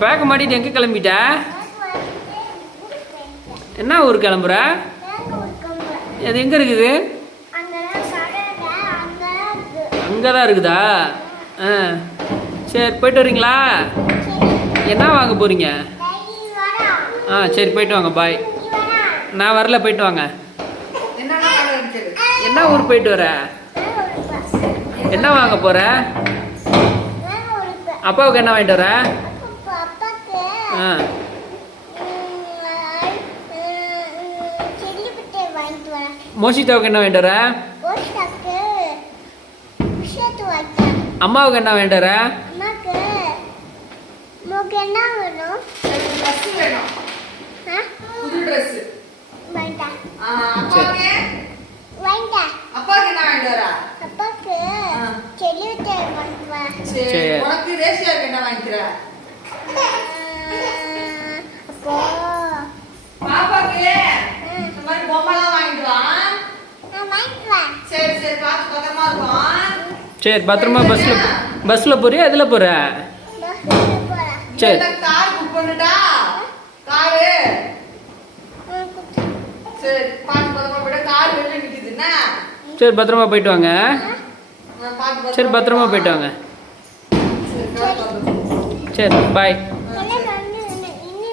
பேக்க மாட்டிட்டு எங்கே கிளம்பிட்ட? என்ன ஊர் கிளம்புற? அது எங்கே இருக்குது? அங்கே தான் இருக்குதா? ஆ சரி, போயிட்டு வரீங்களா? என்ன வாங்க போகிறீங்க? ஆ சரி, போயிட்டு வாங்க. பாய். நான் வரல, போயிட்டு வாங்க. என்ன ஊர் போயிட்டு வர? என்ன வாங்க போற? அப்பாவுக்கு என்ன வாங்கிட்டு வர? ஆ மோஷிதாவுக்கு என்ன வாங்கிட்டு வர? அம்மாவுக்கு என்ன வாங்கிட்டு வர? சரி, பத்திரமா பஸ்ல போறியா? எதுல போற? சரி சரி, பத்திரமா போயிட்டு வாங்க. சரி, பத்திரமா போயிட்டு வாங்க. சரி, பாய்.